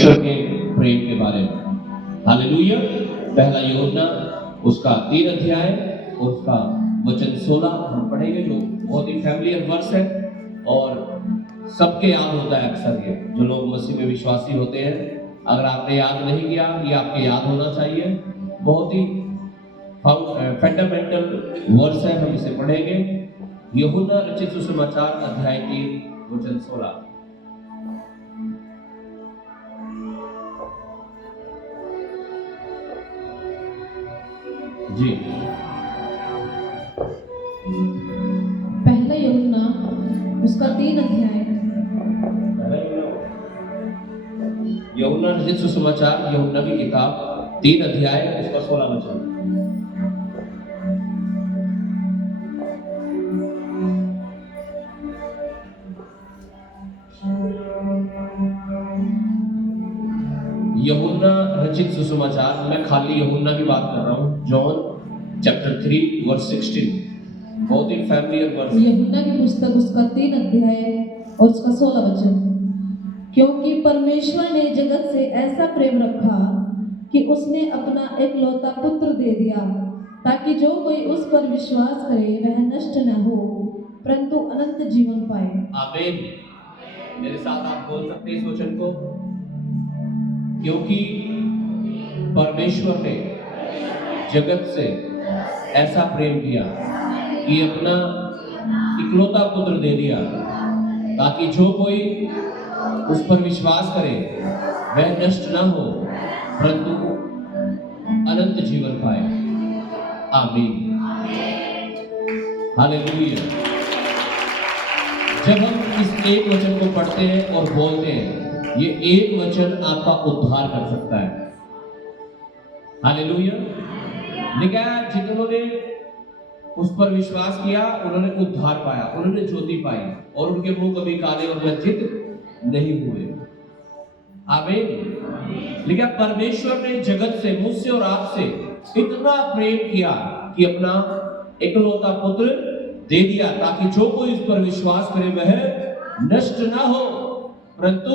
परमेश्वर के प्रेम के बारे में। हालेलुया। पहला यूहन्ना उसका 3 अध्याय और उसका वचन 16 हम पढ़ेंगे, जो बहुत ही फैमिलियर वर्स है और सबके याद होता है अक्सर। ये जो लोग मसीह में विश्वासी होते हैं, अगर आपने याद नहीं किया, ये आपके याद होना चाहिए। बहुत ही फंडामेंटल वर्स है, हम इसे पढ़ेंगे। यूहन्ना रचित सुसमाचार अध्याय 3 वचन 16। जी, पहला यूहन्ना उसका 3 अध्याय। यूहन्ना रचित सुसमाचार, यूहन्ना की किताब 3 अध्याय उसका 16 वचन। यूहन्ना रचित सुसमाचार, मैं खाली यूहन्ना की बात कर रहा हूँ। जॉन चैप्टर 3 वर्स 16, बहुत ही फैमिलियर वर्स। यूहन्ना की पुस्तक उसका 3 अध्याय और उसका 16 वचन। क्योंकि परमेश्वर ने जगत से ऐसा प्रेम रखा कि उसने अपना एकलौता पुत्र दे दिया, ताकि जो कोई उस पर विश्वास करे वह नष्ट न हो परंतु अनंत जीवन पाए। आमीन। मेरे साथ आप बोल सकते हैं इस वचन को। क्योंकि परमेश्वर ने जगत से ऐसा प्रेम किया कि अपना इकलौता पुत्र दे दिया, ताकि जो कोई उस पर विश्वास करे वह नष्ट न हो परंतु अनंत जीवन पाए। आमीन। हालेलुया। जब हम इस एक वचन को पढ़ते हैं और बोलते हैं, ये एक वचन आपका उद्धार कर सकता है। हालेलुया। लेकिन जितनों ने उस पर विश्वास किया उन्होंने उद्धार पाया, उन्होंने ज्योति पाई और उनके मुंह कभी काले और लज्जित नहीं हुए। आमीन। लेकिन परमेश्वर ने जगत से, मुझसे और आपसे इतना प्रेम किया कि अपना एकलौता पुत्र दे दिया, ताकि जो कोई इस पर विश्वास करे वह नष्ट ना हो परंतु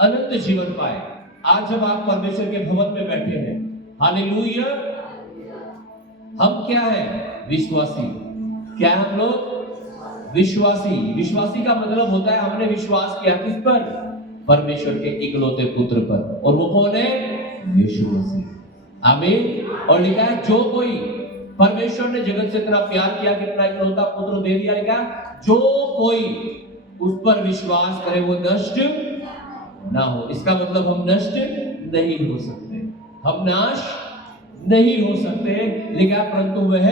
अनंत जीवन पाए। आज जब आप परमेश्वर के भवन में बैठे हैं, हालेलुया, हम क्या है? विश्वासी। क्या है हम लोग? विश्वासी। विश्वासी का मतलब होता है हमने विश्वास किया किस पर? परमेश्वर के इकलौते पुत्र पर, और वो कौन है? यीशु मसीह। आमीन। और लिखा है जो कोई, परमेश्वर ने जगत से इतना प्यार किया कि अपना इकलौता पुत्र दे दिया। लिखा जो कोई उस पर विश्वास करे वो नष्ट ना हो। इसका मतलब हम नष्ट नहीं हो सकते, हम नाश नहीं हो सकते, लेकिन परंतु वह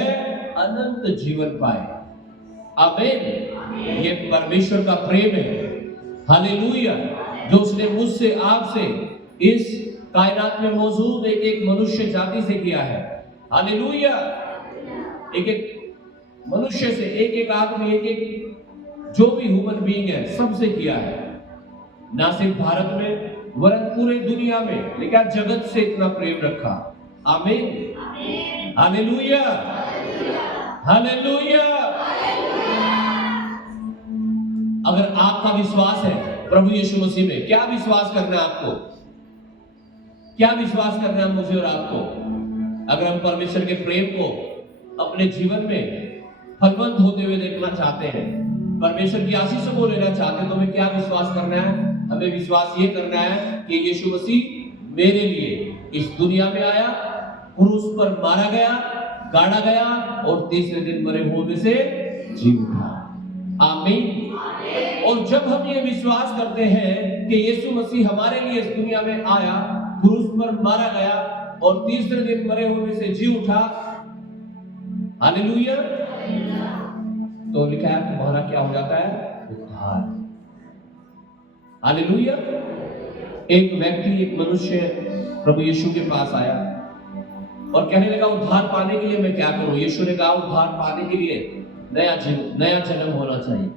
अनंत जीवन पाए। आमीन। ये परमेश्वर का प्रेम है। हालेलुया। जो उसने मुझसे, आपसे, इस कायनात में मौजूद एक एक मनुष्य जाति से किया है। हालेलुया। एक एक मनुष्य से, एक एक आदमी, एक एक जो भी ह्यूमन बीइंग है, सबसे किया है। ना सिर्फ भारत में वरन पूरे दुनिया में, लेकिन जगत से इतना प्रेम रखा। आमीन। हालेलुया। हालेलुया। अगर आपका विश्वास है प्रभु यीशु मसीह में, क्या विश्वास करना है आपको? क्या विश्वास करना है मुझे और आपको? अगर हम परमेश्वर के प्रेम को अपने जीवन में फलवंत होते हुए देखना चाहते हैं, परमेश्वर की आशीषों को लेना चाहते हैं, तो हमें क्या विश्वास करना है? हमें विश्वास ये करना है कि यीशु मसीह मेरे लिए इस दुनिया में आया, क्रूस पर मारा गया, गाड़ा गया और तीसरे दिन मरे हुए में से जी उठा। आमीन। और जब हम ये विश्वास करते हैं कि यीशु मसीह हमारे लिए इस दुनिया में आया, क्रूस पर मारा गया और तीसरे दिन मरे हुए में से जी उठा, हालेलुया, तो लिखा है तुम्हारा क्या हो जाता है? उद्धार। हालेलुया। एक व्यक्ति, एक मनुष्य प्रभु यीशु के पास आया और कहने लगा उद्धार पाने के लिए मैं क्या करूं? यीशु ने कहा उद्धार पाने के लिए नया जन्म होना चाहिए।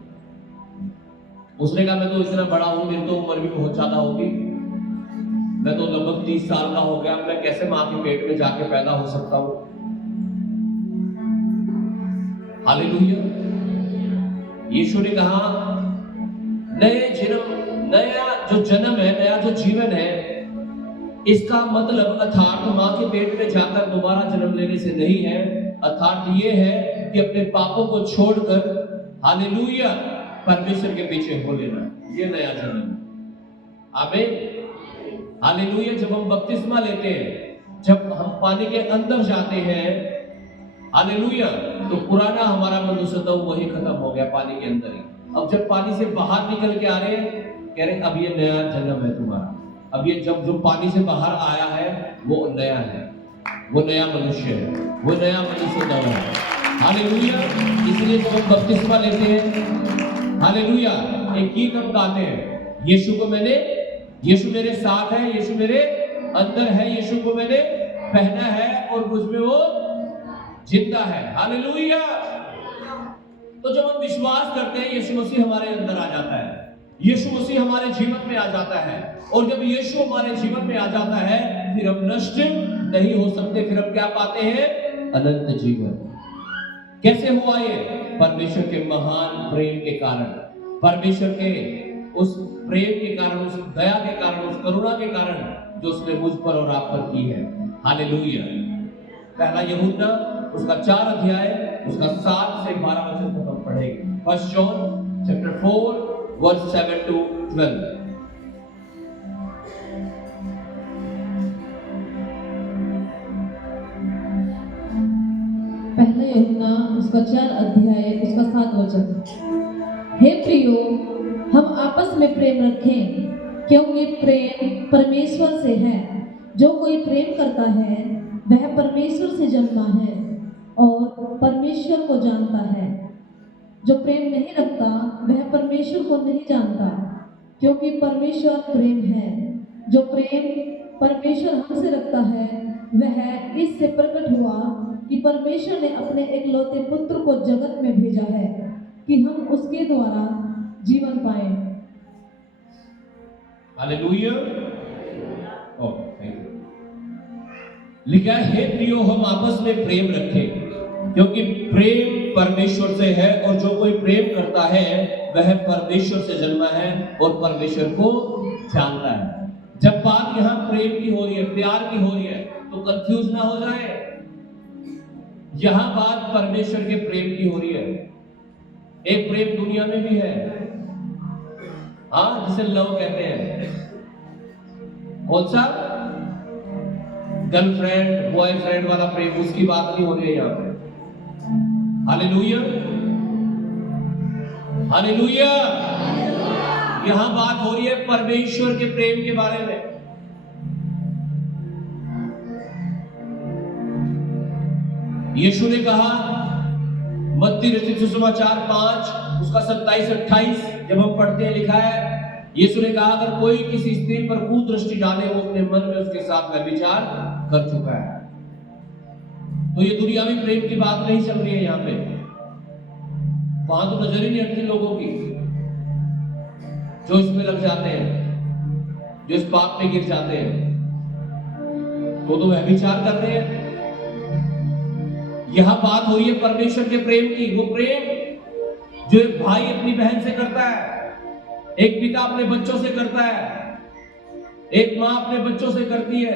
उसने कहा मैं तो इतना बड़ा हूं, मेरी तो उम्र भी बहुत ज्यादा होगी, मैं तो लगभग 30 साल का हो गया, मैं कैसे मां के पेट में जाके पैदा हो सकता हूं? हालेलुया। यीशु ने कहा नया जो जन्म है, नया जो जीवन है, इसका मतलब अर्थात माँ के पेट में जाकर दोबारा जन्म लेने से नहीं है, अर्थात ये है कि अपने पापों को छोड़कर हालेलुया परमेश्वर के पीछे हो लेना, ये नया जन्म। आमीन हालेलुया। जब हम बपतिस्मा लेते हैं, जब हम पानी के अंदर जाते हैं हालेलुया, तो पुराना हमारा मनुष्य था वही खत्म हो गया पानी के अंदर ही। अब जब पानी से बाहर निकल के आ रहे हैं, कह रहे अब ये नया जन्म है तुम्हारा। अब ये जब जो पानी से बाहर आया है वो नया है, वो नया मनुष्य है, वो नया मनुष्य नया है। हालेलुया। इसलिए जब हम बपतिस्मा लेते हैं हालेलुया, एक गीत हम गाते हैं, यीशु मेरे साथ है, यीशु मेरे अंदर है, यीशु को मैंने पहना है और मुझ में वो जिंदा है। हालेलुया। तो जब हम विश्वास करते हैं यीशु मसीह हमारे अंदर आ जाता है, यीशु मसीह हमारे जीवन में आ जाता है, और जब यीशु हमारे जीवन में आ जाता है फिर हम नष्ट नहीं हो सकते, फिर हम क्या पाते हैं? अनंत जीवन। कैसे हुआ ये? परमेश्वर के महान प्रेम के कारण, परमेश्वर के उस प्रेम के कारण, उस दया के कारण, उस करुणा के कारण जो उसने मुझ पर और आप पर की है। हालेलुया। पहला यूहन्ना उसका 4 अध्याय उसका 7 से 12 वचन तक हम पढ़ेंगे। First John chapter 4 verse 7 to 12। पहला यूहन्ना उसका 4 अध्याय उसका 7 वचन। हे प्रियो, हम आपस में प्रेम रखें, क्योंकि प्रेम परमेश्वर से है। जो कोई प्रेम करता है वह परमेश्वर से जन्मा है और परमेश्वर को जानता है। जो प्रेम नहीं रखता वह परमेश्वर को नहीं जानता, क्योंकि परमेश्वर प्रेम है। जो प्रेम परमेश्वर हमसे रखता है वह इससे प्रकट हुआ कि परमेश्वर ने अपने एकलौते पुत्र को जगत में भेजा है कि हम उसके द्वारा जीवन पाएं। हालेलुया। लिखा है, हे प्रियो, हम आपस में प्रेम रखें, क्योंकि प्रेम परमेश्वर से है, और जो कोई प्रेम करता है वह परमेश्वर से जन्मा है और परमेश्वर को जानता है। जब बात यहाँ प्रेम की हो रही है, प्यार की हो रही है, तो कंफ्यूज ना हो जाए। यहां बात परमेश्वर के प्रेम की हो रही है। एक प्रेम दुनिया में भी है, हाँ, जिसे लव कहते हैं। कौन सा? गर्लफ्रेंड बॉयफ्रेंड वाला प्रेम, उसकी बात नहीं हो रही है यहां पे। Hallelujah, hallelujah. यहां बात हो रही है परमेश्वर के प्रेम के बारे में। यीशु ने कहा मत्ती रचित सुसमाचार 5 उसका 27-28 जब हम पढ़ते हैं, लिखा है, यीशु ने कहा अगर कोई किसी स्त्री पर कुदृष्टि डाले वो अपने मन में उसके साथ व्यभिचार कर चुका है। तो ये दुनियावी प्रेम की बात नहीं चल रही है यहाँ पे। वहां तो नजर ही नहीं हटती लोगों की, जो इसमें लग जाते हैं, जो इस पाप में गिर जाते हैं, तो व्यभिचार कर रहे हैं। यहां बात हो रही है परमेश्वर के प्रेम की। वो प्रेम जो एक भाई अपनी बहन से करता है, एक पिता अपने बच्चों से करता है, एक मां अपने बच्चों से करती है।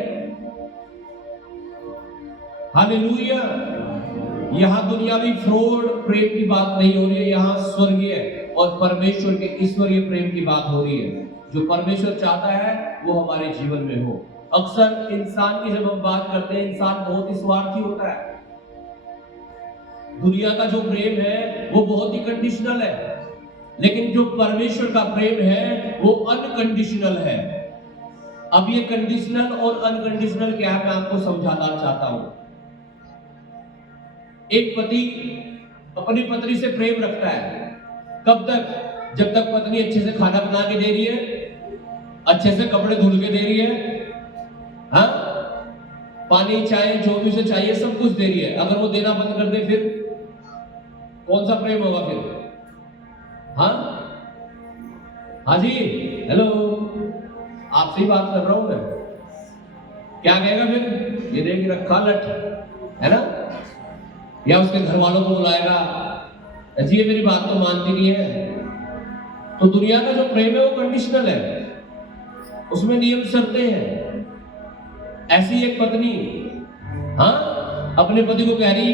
हालेलुया। यहां दुनियावी फ्रॉड प्रेम की बात नहीं हो रही है, यहां स्वर्गीय और परमेश्वर के ईश्वरीय प्रेम की बात हो रही है। जो परमेश्वर चाहता है वो हमारे जीवन में हो। अक्सर इंसान की जब हम बात करते हैं, इंसान बहुत ही स्वार्थी होता है। दुनिया का जो प्रेम है वो बहुत ही कंडीशनल है, लेकिन जो परमेश्वर का प्रेम है वो अनकंडीशनल है। अब ये कंडीशनल और अनकंडीशनल क्या है, मैं आपको समझाना चाहता हूं। एक पति अपनी पत्नी से प्रेम रखता है, कब तक? जब तक पत्नी अच्छे से खाना बना के दे रही है, अच्छे से कपड़े धुल के दे रही है, हाँ, पानी चाय जो भी उसे चाहिए सब कुछ दे रही है। अगर वो देना बंद कर दे फिर कौन सा प्रेम होगा फिर? हाँ, हाँ जी, हेलो, आपसे ही बात कर रहा हूं मैं। क्या कहेगा फिर? ये देख रखा लट, है ना? या उसके घर वालों को बुलाएगा, जी ये मेरी बात तो मानती नहीं है। तो दुनिया का जो प्रेम है वो कंडीशनल है, उसमें नियम शर्तें हैं। ऐसी एक पत्नी हाँ अपने पति को कह रही,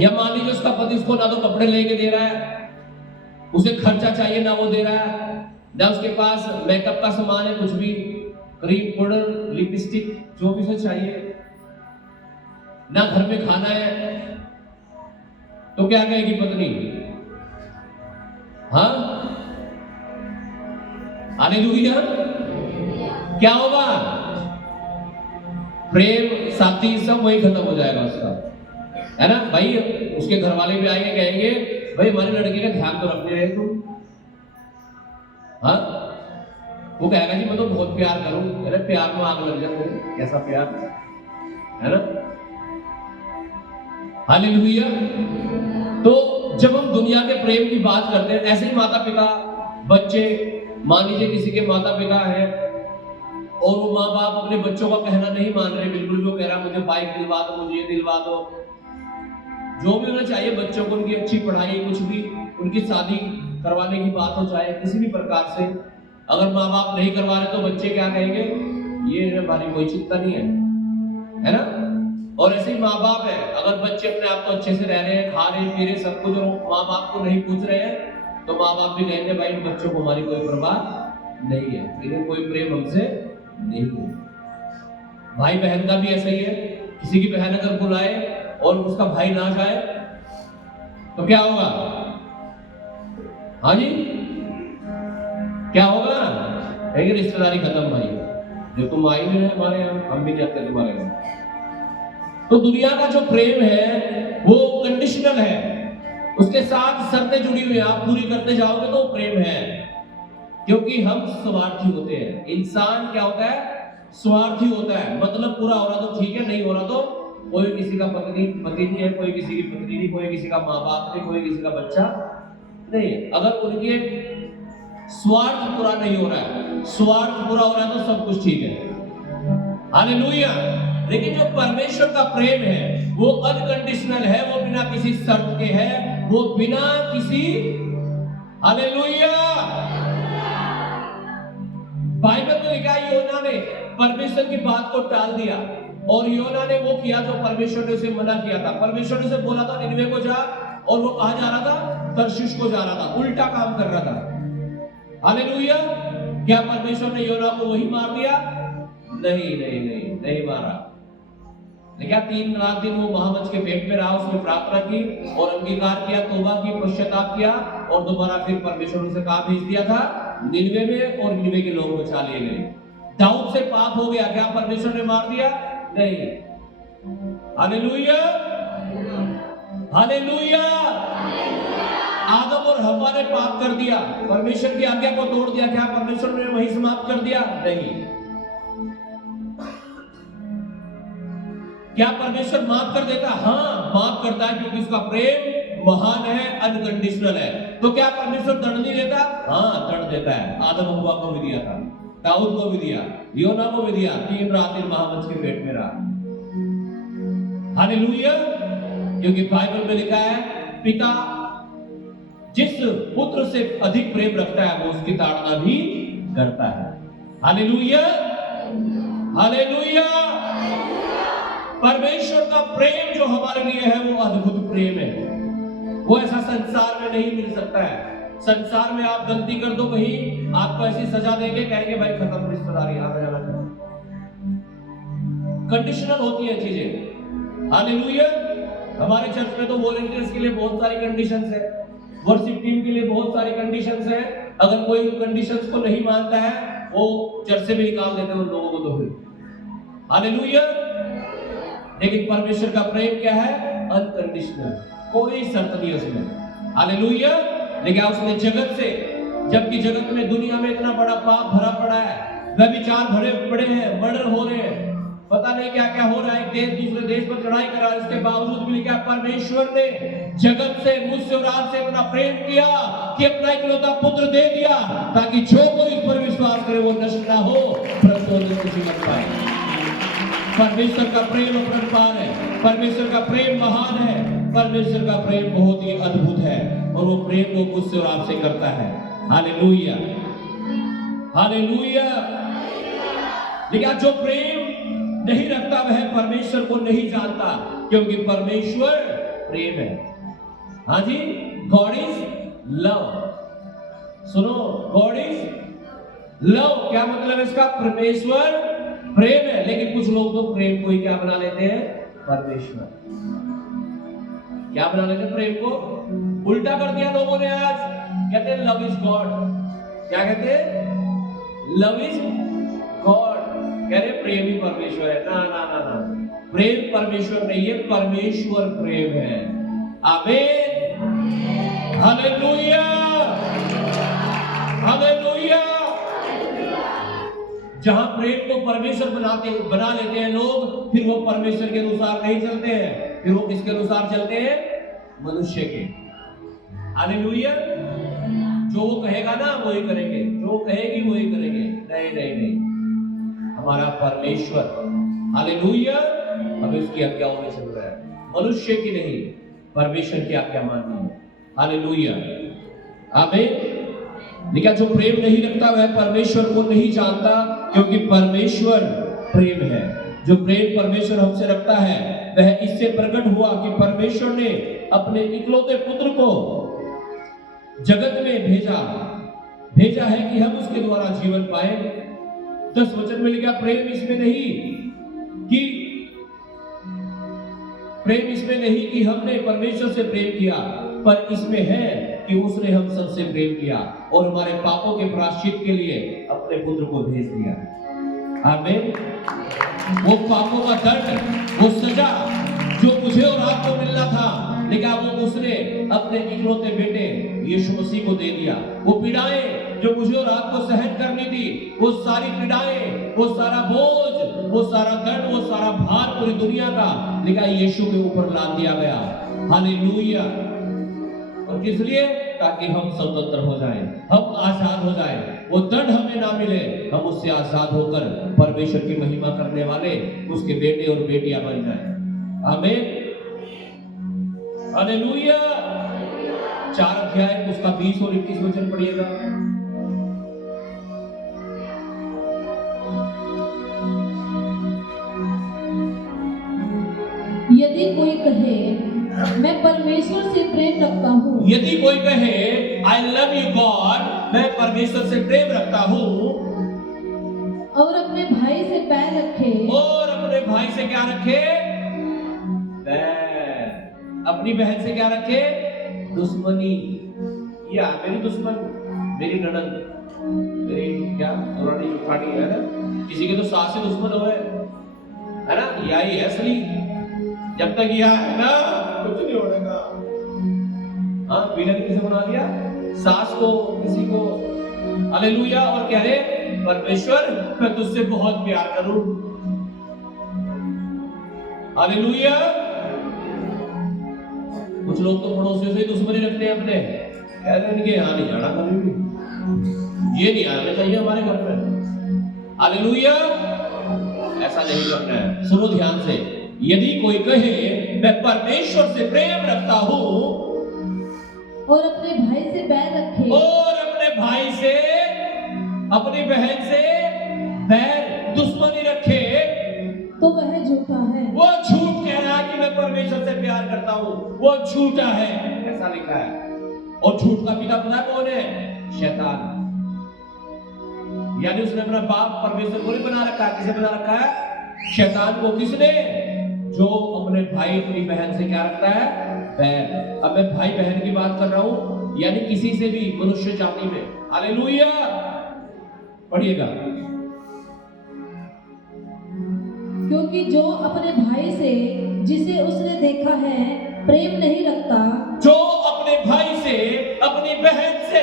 या मान लीजिए उसका पति उसको ना तो कपड़े लेके दे रहा है, उसे खर्चा चाहिए ना वो दे रहा है, ना उसके पास मेकअप का सामान है, कुछ भी क्रीम पाउडर लिपस्टिक जो भी उसे चाहिए, ना घर में खाना है, तो क्या कहेगी पत्नी? हाँ हालेलुया। क्या होगा? प्रेम साथी सब वही खत्म हो जाएगा उसका, है ना भाई। उसके घर वाले भी आएंगे, कहेंगे भाई हमारे लड़के का ध्यान तो रखने रहे तुम। हाँ वो कहेगा जी मैं तो बहुत प्यार करूं। अरे प्यार में आग लग जाती है, कैसा प्यार है ना। हालेलुया। तो जब हम दुनिया के प्रेम की बात करते हैं, ऐसे ही माता पिता बच्चे, मान लीजिए किसी के माता पिता हैं और वो माँ बाप अपने बच्चों का कहना नहीं मान रहे बिल्कुल, जो कह रहा मुझे बाइक दिलवा दो, मुझे ये दिलवा दो, जो भी उन्हें चाहिए बच्चों को, उनकी अच्छी पढ़ाई, कुछ भी, उनकी शादी करवाने की बात हो चाहे किसी भी प्रकार से, अगर माँ बाप नहीं करवा रहे तो बच्चे क्या कहेंगे? ये हमारी कोई चिंता नहीं है ना। और ऐसे ही माँ बाप है, अगर बच्चे अपने आप को अच्छे से रह रहे हैं, खा रहे पी रहे सब कुछ, और माँ बाप को नहीं पूछ रहे हैं, तो माँ बाप भी कहेंगे भाई इन बच्चों को हमारी कोई परवाह नहीं है, लेकिन कोई प्रेम हमसे नहीं है। भाई बहन का भी ऐसा ही है, किसी की बहन अगर बुलाए और उसका भाई ना जाए तो क्या होगा? हाँ जी क्या होगा? कहेंगे रिश्तेदारी खत्म भाई, जो तुम आई नहीं हमारे यहाँ, हम भी नहीं आते तुम्हारे यहाँ। तो दुनिया का जो प्रेम है वो कंडीशनल है, उसके साथ शर्तें जुड़ी हुई है, आप पूरी करते जाओगे तो प्रेम है। क्योंकि हम स्वार्थी होते हैं, इंसान क्या होता है? स्वार्थी होता है। मतलब पूरा हो रहा तो ठीक है, नहीं हो रहा तो कोई किसी का पति नहीं है, कोई किसी की पत्नी नहीं, कोई किसी का माँ बाप नहीं, कोई किसी का बच्चा नहीं। अगर उनके स्वार्थ पूरा नहीं हो रहा है, स्वार्थ पूरा हो रहा है तो सब कुछ ठीक है। हालेलुया। लेकिन जो परमेश्वर का प्रेम है वो अनकंडीशनल है, वो बिना किसी शर्त के है, वो बिना किसी, हालेलुया। बाइबल में लिखा है योना ने परमेश्वर की बात को टाल दिया, और योना ने वो किया जो परमेश्वर ने उसे मना किया था। परमेश्वर ने उसे बोला था निनवे को जा, और वो कहां जा रहा था? तर्शीश को जा रहा था, उल्टा काम कर रहा था। हालेलुया। क्या परमेश्वर ने योना को वही मार दिया? नहीं मारा। लेकिन 3 रात दिन वो महामंच के पेट में रहा, उसने प्रार्थना की और अंगीकार किया, तौबा की, पश्चाताप किया, और दोबारा फिर परमेश्वर ने उसे कहां भेज दिया था? निनवे में, और निनवे के लोग बचा लिए गए। दाऊद से पाप हो गया, क्या परमेश्वर ने मार दिया? नहीं। Hallelujah, hallelujah. आदम और हव्वा ने पाप कर दिया, परमेश्वर की आज्ञा को तोड़ दिया, क्या परमेश्वर ने वही समाप्त कर दिया? नहीं। क्या परमेश्वर माफ कर देता? हाँ माफ करता है, क्योंकि उसका प्रेम महान है, अनकंडीशनल है। तो क्या परमेश्वर दंड नहीं देता? हाँ दंड देता है। आदम हव्वा को भी दिया था, दाऊद को भी दिया, योना को भी दिया, 3 रात महावंश के पेट में रहा। हालेलुया। क्योंकि बाइबल में लिखा है पिता जिस पुत्र से अधिक प्रेम रखता है वो उसकी ताड़ना भी करता है। Hallelujah, hallelujah. परमेश्वर का प्रेम जो हमारे लिए है वो अद्भुत प्रेम है, वो ऐसा संसार में नहीं मिल सकता है। संसार में आप गलती कर दो कहीं, आपको ऐसी सजा देंगे, कहेंगे भाई खत्म रिश्तेदारी, आगे जाना खत्म। कंडीशनल होती है चीजें। हालेलुया। हमारे चर्च में तो वॉलंटियर्स के लिए बहुत सारी कंडीशंस है, वर्शिप टीम के लिए बहुत सारी कंडीशंस है। अगर कोई उन कंडीशंस को नहीं मानता है वो चर्च से भी निकाल देते हैं उन लोगों को। तो फिर हालेलुया। लेकिन परमेश्वर का प्रेम क्या है? अनकंडीशनल, कोई शर्त नहीं उसमें। हालेलुया। लेकिन उसने जगत से, जबकि जगत में दुनिया में इतना बड़ा पाप भरा पड़ा है, व्यभिचार भरे पड़े हैं, मर्डर हो रहे हैं, पता नहीं क्या क्या हो रहा है, देश दूसरे देश पर चढ़ाई करा, इसके बावजूद भी लिखा परमेश्वर ने जगत से, मुझसे और आपसे इतना प्रेम किया कि अपना इकलौता पुत्र दे दिया, ताकि जो कोई इस पर विश्वास करे वो नष्ट ना हो परंतु अनंत जीवन पाए। परमेश्वर का प्रेम अपरंपार है, परमेश्वर का प्रेम महान है, परमेश्वर का प्रेम बहुत ही अद्भुत है, और वो प्रेम को मुझसे और आपसे करता है। Hallelujah, hallelujah. देखिए जो प्रेम नहीं रखता वह परमेश्वर को नहीं जानता, क्योंकि परमेश्वर प्रेम है। हाँ जी, गॉड इज लव। सुनो, गॉड इज लव, क्या मतलब है इसका? परमेश्वर प्रेम है। लेकिन कुछ लोग तो प्रेम को ही क्या बना लेते हैं? परमेश्वर। क्या बना लेते हैं प्रेम को? उल्टा कर दिया लोगों ने आज। कहते हैं लव इज गॉड। क्या कहते हैं? Love is God. कह रहे प्रेम ही परमेश्वर है। ना ना ना ना, प्रेम परमेश्वर नहीं है, परमेश्वर प्रेम है। आमीन, हालेलुया, हालेलुया। जहां प्रेम को परमेश्वर बना लेते हैं लोग, फिर वो परमेश्वर के अनुसार नहीं चलते हैं, फिर वो किसके अनुसार चलते हैं? मनुष्य के। हालेलुया। जो वो कहेगा ना वही करेंगे, जो वो कहेगी वही करेंगे। नहीं नहीं नहीं, हमारा परमेश्वर, हालेलुया, हमें उसकी आज्ञाओं में चल रहा है, मनुष्य की नहीं, परमेश्वर की आज्ञा माननी है। हालेलुया, आमीन। लेकिन जो प्रेम नहीं रखता वह परमेश्वर को नहीं जानता, क्योंकि परमेश्वर प्रेम है। जो प्रेम परमेश्वर हमसे रखता है वह इससे प्रकट हुआ कि परमेश्वर ने अपने इकलौते पुत्र को जगत में भेजा है कि हम उसके द्वारा जीवन पाए। 10 वचन में लिखा, प्रेम इसमें नहीं कि हमने परमेश्वर से प्रेम किया, पर इसमें है कि उसने हम सबसे प्रेम किया और हमारे पापों के प्रायश्चित के लिए अपने पुत्र को भेज दिया। आमीन। वो पापों का दंड, वो सजा जो मुझे और आपको मिलना था, लेकिन वो उसने अपने इकलौते बेटे यीशु मसीह को दे दिया। वो पीड़ाएं जो मुझे और आपको सहन करनी थी, वो सारी पीड़ाएं, वो सारा बोझ, वो सारा दंड, वो सारा भार पूरी दुनिया का लेकिन यीशु के ऊपर लाद दिया गया। हालेलुया। और किस लिए? ताकि हम स्वतंत्र हो जाएं, हम आजाद हो जाएं, वो दंड हमें ना मिले, हम उससे आजाद होकर परमेश्वर की महिमा करने वाले उसके बेटे और बेटियां बन जाएं। आमीन, हालेलुया। 4 अध्याय उसका 20 और 21 वचन पढ़िएगा। यदि कोई कहे मैं परमेश्वर से प्रेम रखता हूँ, यदि कोई कहे आई लव यू गॉड, मैं परमेश्वर से प्रेम रखता हूँ, और अपने भाई से पैर रखे, और अपने भाई से क्या रखे? बैर। अपनी बहन से क्या रखे? दुश्मनी। या मेरी दुश्मन, मेरी ननद, मेरी क्या पुरानी जुठानी है ना, किसी के तो सास से दुश्मन हो है ना, यही है असली। जब तक यह है ना कुछ नहीं होगा। हाँ, विलन किसे बना दिया? सास को, किसी को। हालेलुया। और कह रहे परमेश्वर मैं तुझसे बहुत प्यार करूं। हालेलुया। कुछ लोग तो पड़ोसियों से दुश्मनी रखते हैं अपने, कह रहे हैं इनके यहाँ नहीं जाना कभी भी, ये नहीं आना चाहिए हमारे घर में। हालेलुया। ऐसा नहीं करना है। सुनो ध्यान से, यदि कोई कहे मैं परमेश्वर से प्रेम रखता हूं, और अपने भाई से बैर रखे, और अपने भाई से, अपनी बहन से बैर, दुश्मनी रखे, तो वह झूठा है। वो झूठ कह रहा है कि मैं परमेश्वर से प्यार करता हूं, वो झूठा है, ऐसा लिखा है। और झूठ का पिता पता है कौन है? शैतान। यानी उसने अपना बाप परमेश्वर को नहीं बना रखा है। किसे बना रखा है? शैतान को। किसने? जो अपने भाई अपनी बहन से क्या रखता है? बैर। अब मैं भाई बहन की बात कर रहा हूं, यानी किसी से भी मनुष्य जाति में। हालेलुया। पढ़िएगा। क्योंकि जो अपने भाई से जिसे उसने देखा है प्रेम नहीं रखता, जो अपने भाई से, अपनी बहन से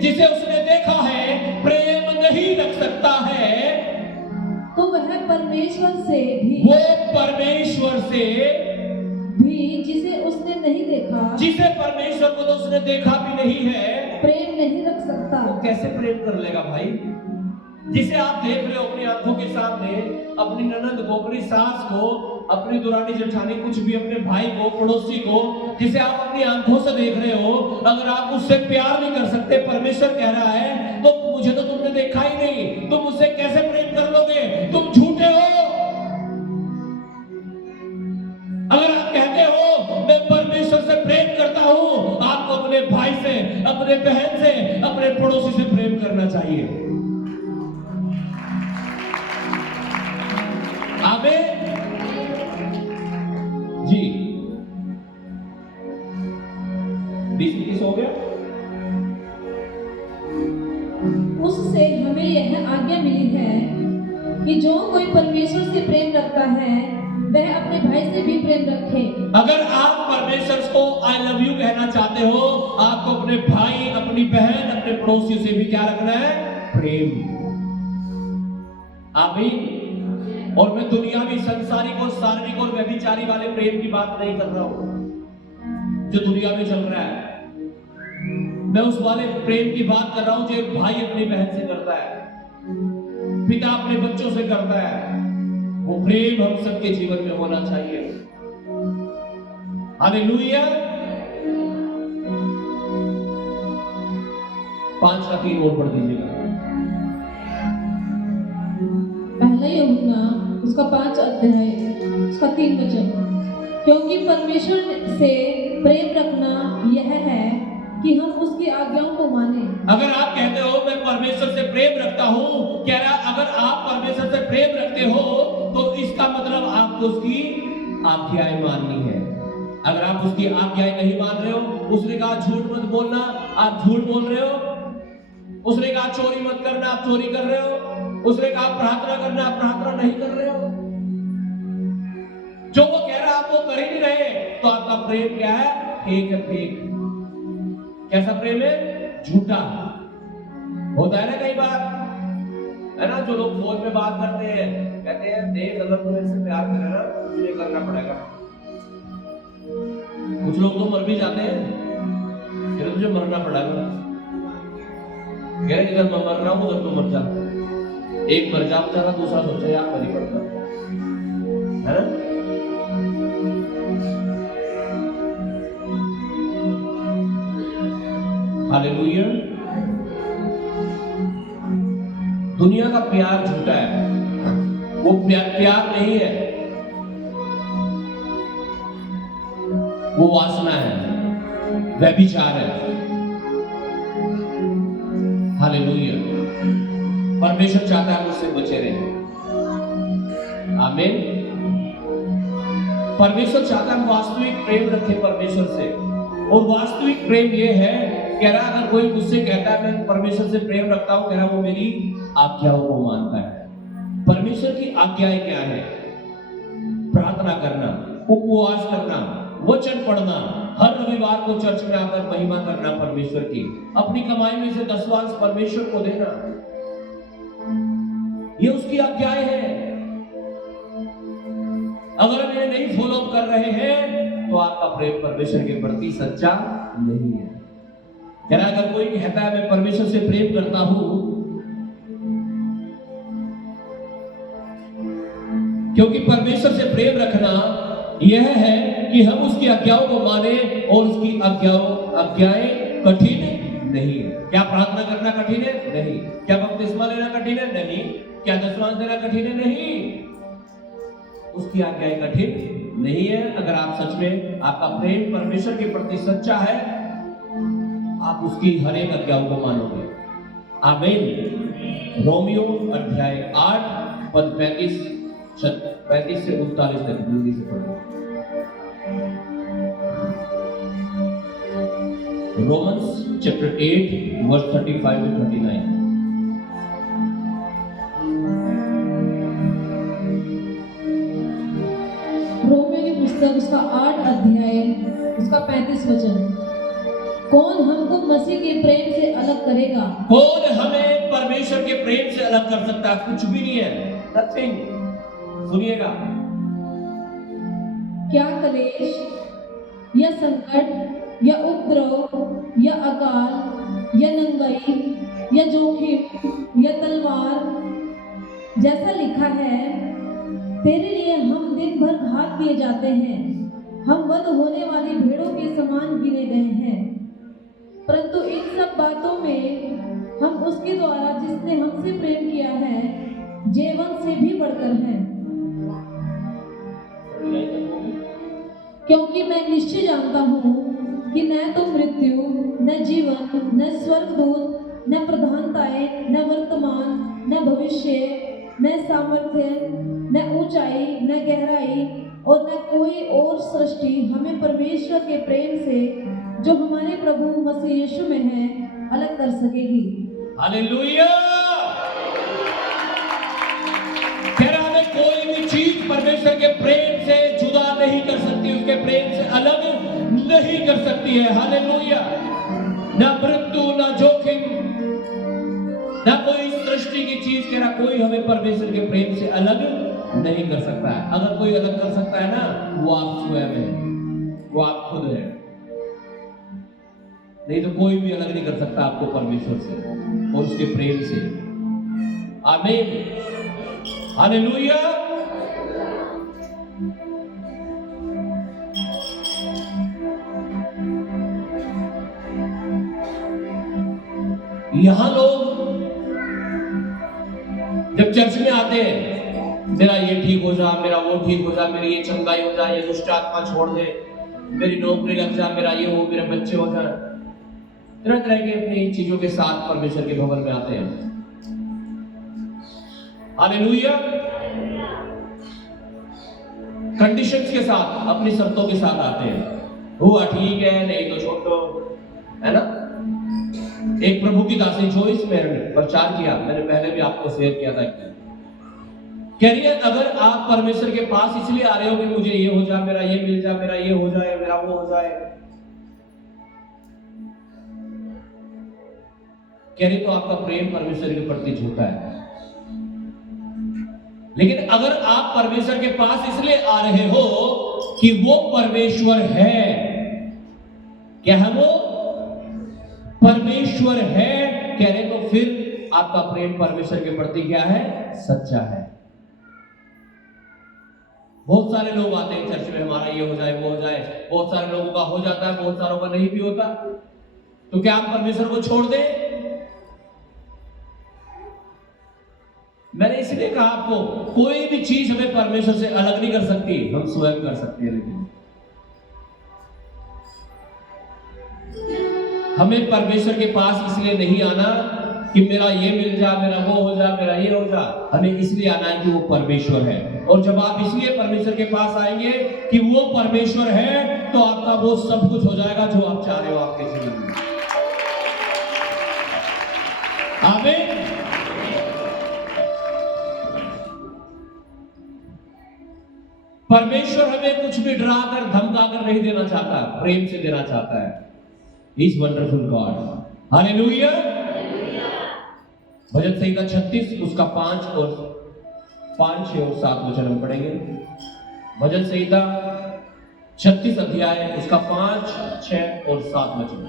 जिसे उसने देखा है प्रेम नहीं रख सकता है, तो वह परमेश्वर से भी, वो परमेश्वर से भी जिसे उसने नहीं देखा, जिसे परमेश्वर को तो उसने देखा भी नहीं है, प्रेम नहीं रख सकता। वो कैसे प्रेम कर लेगा भाई? जिसे आप देख रहे हो अपनी आंखों के सामने, अपनी ननद को, अपनी सास को, अपनी दुरानी जेठानी, कुछ भी, अपने भाई को, पड़ोसी को, जिसे आप अपनी आंखों से देख रहे हो, अगर आप उससे प्यार नहीं कर सकते, परमेश्वर कह रहा है, तो मुझे तो तुमने देखा ही नहीं, तुम मुझसे कैसे प्रेम कर लोगे? तुम झूठे हो। अपने बहन से, अपने पड़ोसी से प्रेम करना चाहिए। आमीन जी। 20-21 हो गया। उससे हमें यह आज्ञा मिली है कि जो कोई परमेश्वर से प्रेम रखता है वह अपने भाई से भी प्रेम रखे। अगर आप परमेश्वर को आई लव यू कहना चाहते हो, आपको अपने भाई, अपनी बहन, अपने पड़ोसियों से भी क्या रखना है? प्रेम। आमीन। और मैं दुनियावी, संसारिक और शारीरिक और व्यभिचारी वाले प्रेम की बात नहीं कर रहा हूं जो दुनिया में चल रहा है। मैं उस वाले प्रेम की बात कर रहा हूं जो एक भाई अपनी बहन से करता है, पिता अपने बच्चों से करता है। वो प्रेम हम सबके जीवन में होना चाहिए। हालेलुया। 5 का 3 और पढ़ दीजिएगा। पहला यूहन्ना उसका 5 अध्याय उसका 3 वचन। क्योंकि परमेश्वर से प्रेम रखना यह है कि हम उसकी आज्ञाओं को माने। अगर आप कहते हो मैं परमेश्वर से प्रेम रखता हूं, कह रहा अगर आप परमेश्वर से प्रेम रखते हो तो इसका मतलब आपको उसकी आज्ञाएं माननी है। अगर आप उसकी आज्ञाएं नहीं मान रहे हो, उसने कहा झूठ मत बोलना, आप झूठ बोल रहे हो। उसने कहा चोरी मत करना, आप चोरी कर रहे हो। उसने कहा प्रार्थना करना, आप प्रार्थना नहीं कर रहे हो। जो वो कह रहा है आप वो कर ही नहीं रहे, तो आपका प्रेम क्या है? फेक है, फेक। कैसा प्रेम है? झूठा। होता है ना कई बार, है ना, जो लोग फोन में बात करते हैं, कहते हैं देख अगर तू इससे प्यार करे ना तुझे करना पड़ेगा। कुछ लोग तो मर भी जाते हैं, फिर तुझे मरना पड़ेगा। कह रहे इधर मैं मर रहा हूं उधर तो मर जा। एक मर जाता दूसरा सोचा यार मरी पड़ता, है ना। हालेलुया। दुनिया का प्यार झूठा है, वो प्यार नहीं है, वो वासना है, व्यभिचार है। हालेलुया। परमेश्वर चाहता है मुझसे बचे रहे। आमीन। परमेश्वर चाहता है वास्तविक प्रेम रखें परमेश्वर से। और वास्तविक प्रेम ये है, कह रहा अगर कोई मुझसे कहता है मैं परमेश्वर से प्रेम रखता हूं, कह रहा वो मेरी आज्ञाओं को मानता है। परमेश्वर की आज्ञाएं क्या है? प्रार्थना करना, उपवास करना, वचन पढ़ना, हर रविवार को चर्च में आकर महिमा करना परमेश्वर की, अपनी कमाई में से 10वांश परमेश्वर को देना, ये उसकी आज्ञाएं हैं। अगर हम इन्हें नहीं फॉलो कर रहे हैं तो आपका प्रेम परमेश्वर के प्रति सच्चा नहीं है। कह रहा अगर कोई कहता है मैं परमेश्वर से प्रेम करता हूं, क्योंकि परमेश्वर से प्रेम रखना यह है कि हम उसकी आज्ञाओं को माने और उसकी आज्ञाएं कठिन नहीं है। क्या प्रार्थना करना कठिन है? नहीं। क्या बपतिस्मा लेना कठिन है? नहीं। क्या दशमांश देना कठिन है? नहीं। उसकी आज्ञाएं कठिन नहीं है। अगर आप सच में आपका प्रेम परमेश्वर के प्रति सच्चा है, आप उसकी हर एक आज्ञाओं को मानोगे। आमीन। रोमियो अध्याय 8 पद 35 से 39 तक जल्दी से पढ़ो। Romans chapter 8 verse 35 to 39। रोमियो की पुस्तक उसका 8 अध्याय उसका 35 वचन। कौन हमको मसीह के प्रेम से अलग करेगा? कौन हमें परमेश्वर के प्रेम से अलग कर सकता है? कुछ भी नहीं है, नथिंग। सुनिएगा, क्या क्लेश या संकट या उपद्रव या अकाल या नंगाई या जोखिम या तलवार, जैसा लिखा है तेरे लिए हम दिन भर घात किए जाते हैं, हम वध होने वाली भेड़ों के समान गिने गए हैं। परंतु इन सब बातों में हम उसके द्वारा जिसने हमसे प्रेम किया है जीवन से भी बढ़कर हैं। क्योंकि मैं निश्चय जानता हूँ कि न तो मृत्यु, न जीवन, न स्वर्गदूत, न प्रधानताएं, न वर्तमान, न भविष्य, न सामर्थ्य, न ऊंचाई, न गहराई और न कोई और सृष्टि हमें परमेश्वर के प्रेम से जो हमारे प्रभु मसीह यीशु में है अलग कर सकेगी। हालेलुया। कह रहा हमें कोई भी चीज परमेश्वर के प्रेम से जुदा नहीं कर सकती, उसके प्रेम से अलग नहीं कर सकती है। हालेलुया। ना मृत्यु, ना जोखिम, ना कोई सृष्टि की चीज, कह रहा कोई हमें परमेश्वर के प्रेम से अलग नहीं कर सकता है। अगर कोई अलग कर सकता है ना, वो आप स्वयं है, वो आप खुद है, नहीं तो कोई भी अलग नहीं कर सकता आपको परमेश्वर से और उसके प्रेम से। आमीन। हालेलुया। यहां लोग जब चर्च में आते हैं, मेरा ये ठीक हो जा, मेरा वो ठीक हो जा, मेरी ये चंगाई हो जा, ये दुष्ट आत्मा छोड़ दे, मेरी नौकरी लग जा, मेरा ये हो, मेरे बच्चे हो जाए, तरह तरह के अपनी चीजों के साथ परमेश्वर के भवन में आते हैं। हालेलुया। कंडीशंस के साथ, अपनी शर्तों के साथ आते हैं। हुआ ठीक है, नहीं तो छोड़ दो, है ना। एक प्रभु की दासी जोइस मेयर ने प्रचार किया, मैंने पहले भी आपको शेयर किया था। कह रही है अगर आप परमेश्वर के पास इसलिए आ रहे हो कि मुझे ये हो जाए, मेरा ये मिल जाए, मेरा ये हो जाए, मेरा वो हो जाए, कह रही तो आपका प्रेम परमेश्वर के प्रति झूठा है। लेकिन अगर आप परमेश्वर के पास इसलिए आ रहे हो कि वो परमेश्वर है, क्या है वो परमेश्वर है, कह रहे तो फिर आपका प्रेम परमेश्वर के प्रति क्या है, सच्चा है। बहुत सारे लोग आते हैं चर्च में, हमारा ये हो जाए, वो हो जाए, बहुत सारे लोगों का हो जाता है, बहुत सारों का नहीं भी होता, तो क्या हम परमेश्वर को छोड़ दें? मैंने इसलिए कहा आपको, कोई भी चीज हमें परमेश्वर से अलग नहीं कर सकती, हम स्वयं कर सकते हैं। लेकिन हमें परमेश्वर के पास इसलिए नहीं आना कि मेरा ये मिल जा, मेरा वो हो जा, मेरा ये हो जा। हमें इसलिए आना है कि वो परमेश्वर है, और जब आप इसलिए परमेश्वर के पास आएंगे कि वो परमेश्वर है, तो आपका वो सब कुछ हो जाएगा जो आप चाह रहे हो आपके जीवन में। आमीन। परमेश्वर हमें कुछ भी डरा कर धमका कर नहीं देना चाहता, प्रेम से देना चाहता है। Is wonderful God. हालेलुया। भजन संहिता 36 उसका 5, 6 और 7 वचन हम पढ़ेंगे। भजन संहिता 36 अध्याय उसका 5, 6 और 7 वचन।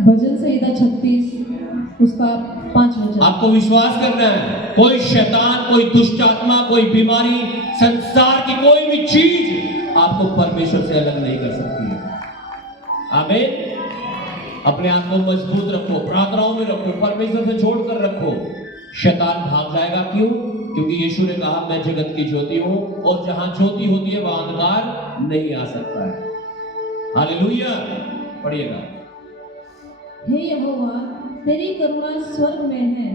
भजन संहिता 36 उसका 5 वचन। आपको विश्वास करना है, कोई शैतान, कोई दुष्ट आत्मा, कोई बीमारी, संसार की कोई भी चीज आपको परमेश्वर से अलग नहीं कर सकती है। आमीन। अपने आप को मजबूत रखो, प्रार्थनाओं में रखो, परमेश्वर से जोड़कर रखो, शैतान भाग जाएगा। क्यों? क्योंकि यीशु ने कहा मैं जगत की ज्योति हूं, और जहां ज्योति होती है वहां अंधकार नहीं आ सकता है। हालेलुया। पढ़िएगा। हे यहोवा, तेरी करुणा स्वर्ग में है,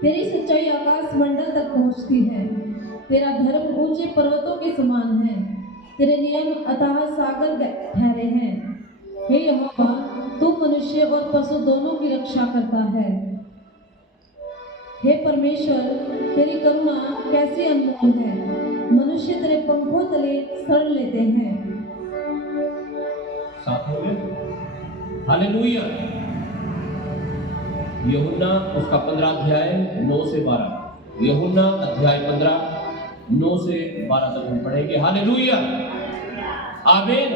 तेरी सच्चाई आकाश मंडल तक पहुंचती है, तेरा धर्म ऊंचे पर्वतों के समान है, तेरे नियम अथाह सागर ठहरे हैं। हे यहोवा, तू मनुष्य और पशु दोनों की रक्षा करता है। हे परमेश्वर, तेरी करुणा कैसी अनमोल है, मनुष्य तेरे पंखों तले शरण लेते हैं। साथ में हालेलुया। यूहन्ना उसका 15 अध्याय 9 से 12। यूहन्ना अध्याय 15 9 से 12 तक हम पढ़ेंगे। हालेलुया। आमीन।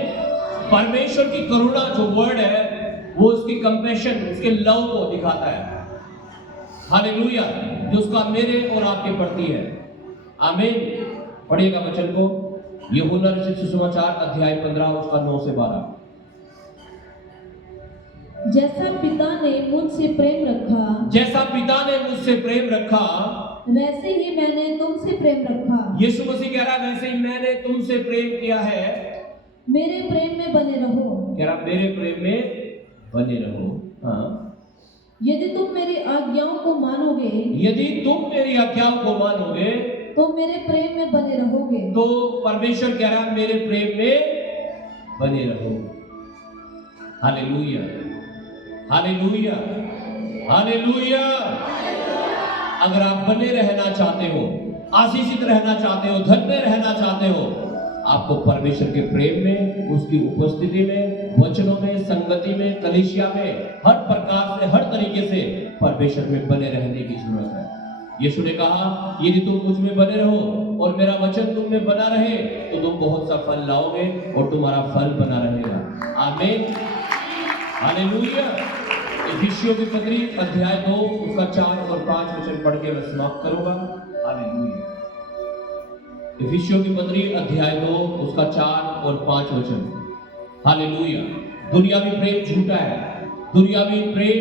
परमेश्वर की करुणा जो वर्ड है वो उसकी कंपैशन, उसके लव को दिखाता है। हालेलुया। जो उसका मेरे और आपके प्रति है। आमीन। पढ़िएगा वचन को। यूहन्ना रचित सुसमाचार अध्याय 15 उसका 9 से 12। जैसा पिता ने मुझसे प्रेम रखा, जैसा पिता ने मुझसे प्रेम रखा, वैसे ही मैंने तुमसे प्रेम रखा, यीशु मसीह कह रहा है वैसे ही मैंने तुमसे प्रेम किया है। मेरे प्रेम में बने रहो। कह रहा मेरे प्रेम में बने रहो। हाँ, यदि तुम मेरी आज्ञाओं को मानोगे यदि तुम मेरी आज्ञाओं को मानोगे तो मेरे प्रेम में बने रहोगे। तो परमेश्वर कह रहा है मेरे प्रेम में बने रहो। Hallelujah, hallelujah, hallelujah. अगर आप बने रहना चाहते हो, आशीषित रहना चाहते हो, धन्य रहना चाहते हो, आपको परमेश्वर के प्रेम में, उसकी उपस्थिति में, वचनों में, संगति में, कलीसिया में, हर प्रकार से, हर तरीके से परमेश्वर में बने रहने की जरूरत है। यीशु ने कहा यदि तुम मुझ में बने रहो और मेरा वचन तुम में बना रहे तो तुम बहुत सा फल लाओगे और तुम्हारा फल बना रहेगा। आमीन, हालेलुया। इफिसियों की पत्री अध्याय 2 उसका 4 और 5 वचन पढ़ के मैं समाप्त करूंगा। हालेलुया। इफिसियों की पत्री अध्याय 2 उसका 4 और 5 वचन। हालेलुया। दुनियावी प्रेम झूठा है, दुनियावी प्रेम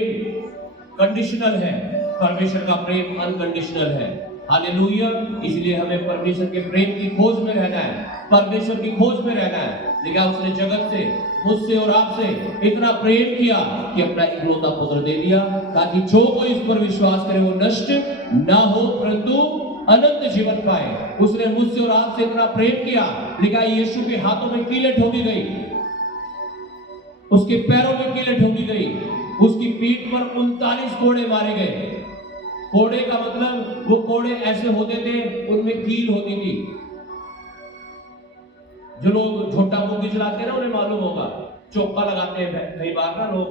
कंडीशनल है, परमेश्वर का प्रेम अनकंडीशनल है। हालेलुया। इसलिए हमें परमेश्वर के प्रेम की खोज में रहना है, परमेश्वर की खोज में रहना है। लेकिन उसने जगत से, मुझसे और आपसे इतना प्रेम किया कि अपना इकलौता पुत्र दे दिया ताकि जो कोई इस पर विश्वास करे वो नष्ट ना हो परंतु अनंत जीवन पाए। उसने मुझसे और आपसे इतना प्रेम किया। लिखा यीशु के हाथों में कीलें ठोकी गई, उसके पैरों में कीलें ठोकी गई, उसकी पीठ पर 39 कोड़े मारे गए। कोड़े का मतलब वो कोड़े ऐसे होते थे, उनमें कील होती थी। जो लोग झोटा मुंगी चलाते हैं ना उन्हें मालूम होगा, चौका लगाते हैं कई बार ना लोग,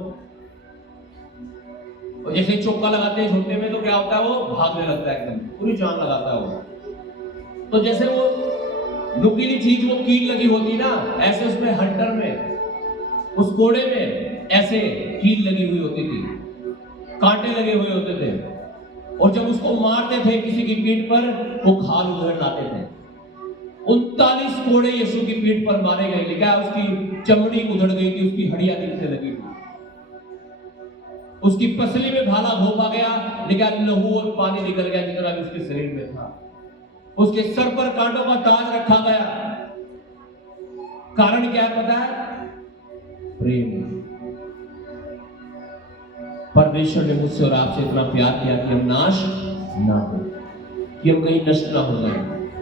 और जैसे चौका लगाते हैं झोटे में तो क्या होता है वो भागने लगता है, एकदम पूरी जान लगाता है वो। तो जैसे वो नुकीली चीज वो कील लगी होती ना, ऐसे उसमें हंटर में, उस कोड़े में ऐसे कील लगी हुई होती थी, कांटे लगे हुए होते थे। और जब उसको मारते थे किसी की पीठ पर, वो खाल उधर लाते थे। 39 कोड़े यीशु की पीठ पर मारे गए। लिखा है उसकी चमड़ी उधड़ गई थी, उसकी हड्डियां दिखने लगी थी, उसकी पसली में भाला घोंपा गया। लिखा लहू और पानी निकल गया जितना भी उसके शरीर में था। उसके सर पर कांटों का ताज रखा गया। कारण क्या है पता है? प्रेम। परमेश्वर ने मुझसे और आपसे इतना प्यार किया कि हम नाश ना हो, कि हम कहीं नष्ट ना हो जाए,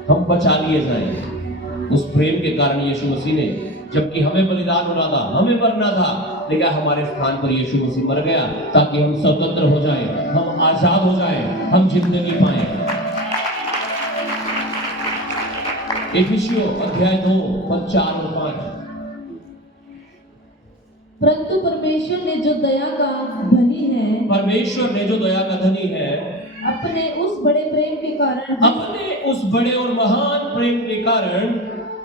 हम बचा लिए जाएं। उस प्रेम के कारण यीशु मसीह ने, जबकि हमें बलिदान होना था, हमें मरना था, लेकिन हमारे स्थान पर यीशु मसीह मर गया ताकि हम स्वतंत्र हो जाएं, हम आजाद हो जाएं, हम जिंदगी पाएं। इफिसियों अध्याय 2 पद 4 और 5। परंतु परमेश्वर ने जो दया का धनी है, परमेश्वर ने जो दया का धनी है, अपने उस बड़े प्रेम के कारण, अपने उस बड़े और महान प्रेम के कारण,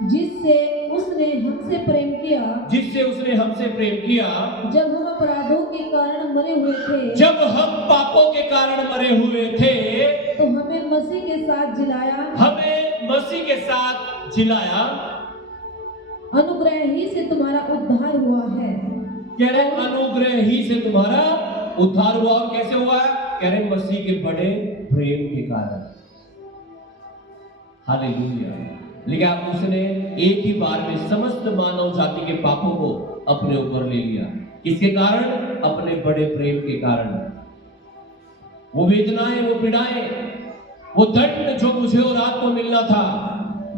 जिससे उसने हमसे प्रेम किया, जिससे उसने हमसे प्रेम किया, जब हम अपराधों के कारण मरे हुए थे, जब हम पापों के कारण मरे हुए थे, तो हमें मसीह के साथ जिलाया, हमें मसीह के साथ जिलाया। अनुग्रह ही से तुम्हारा उद्धार हुआ है। कह रहे अनुग्रह ही से तुम्हारा उद्धार हुआ। और कैसे हुआ? कह रहे मसीह के बड़े प्रेम के कारण। हालेलुया। लिखा उसने एक ही बार में समस्त मानव जाति के पापों को अपने ऊपर ले लिया। किसके कारण? अपने बड़े प्रेम के कारण। वो वेदनाएं, वो पीड़ाएं, वो दंड जो मुझे और आपको मिलना था,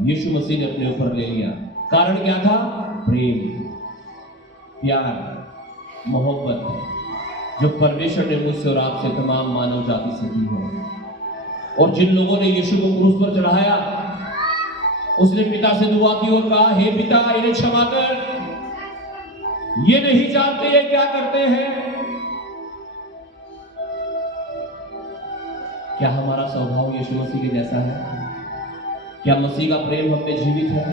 यीशु मसीह ने अपने ऊपर ले लिया। कारण क्या था? प्रेम, प्यार, मोहब्बत जो परमेश्वर ने मुझसे और आपसे तमाम मानव जाति से की है। और जिन लोगों ने यीशु को क्रूस पर चढ़ाया, उसने पिता से दुआ की और कहा, हे पिता इन्हें क्षमा कर, ये नहीं जानते ये क्या करते हैं। क्या हमारा स्वभाव यीशु मसीह के जैसा है? क्या मसीह का प्रेम हम पे जीवित है?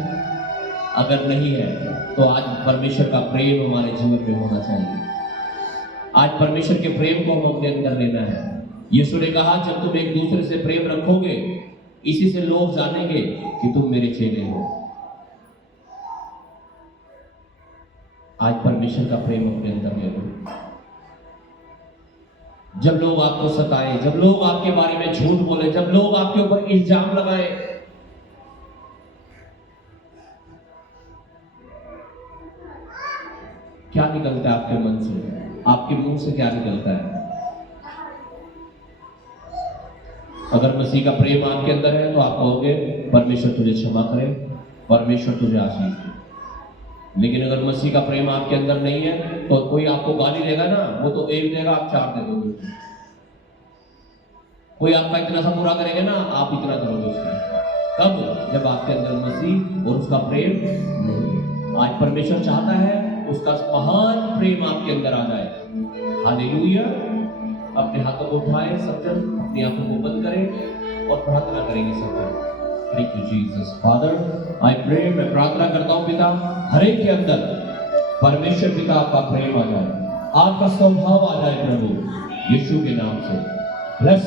अगर नहीं है तो आज परमेश्वर का प्रेम हमारे जीवन में होना चाहिए। आज परमेश्वर के प्रेम को हम अपने अंदर लेना है। यीशु ने कहा जब तुम एक दूसरे से प्रेम रखोगे, इसी से लोग जानेंगे कि तुम मेरे चेले हो। आज परमेश्वर का प्रेम अपने अंदर ले लो। जब लोग आपको सताएं, जब लोग आपके बारे में झूठ बोले, जब लोग आपके ऊपर इल्जाम लगाएं, क्या निकलता है आपके मन से, आपके मुंह से क्या निकलता है? अगर मसीह का प्रेम आपके अंदर है तो आप कहोगे परमेश्वर तुझे क्षमा करे, परमेश्वर तुझे आशीष दे। लेकिन अगर मसीह का प्रेम आपके अंदर नहीं है तो कोई आपको गाली देगा ना, वो तो एक देगा, आप 4 दे दोगे। कोई आपका इतना सा बुरा करेगा ना, आप इतना करोगे उसका। कब? जब आपके अंदर मसीह और उसका प्रेम नहीं है। आज परमेश्वर चाहता है उसका महान प्रेम आपके अंदर आ जाए। हालेलुया। अपने हाथों को उठाएं सब जन, अपनी आंखों को बंद करें और प्रार्थना करेंगे सब जन। Thank you Jesus. Father I pray, मैं प्रार्थना करता हूं पिता, हर एक के अंदर परमेश्वर पिता आपका प्रेम आ जाए, आपका स्वभाव आ जाए प्रभु, यीशु के नाम से। ब्लेस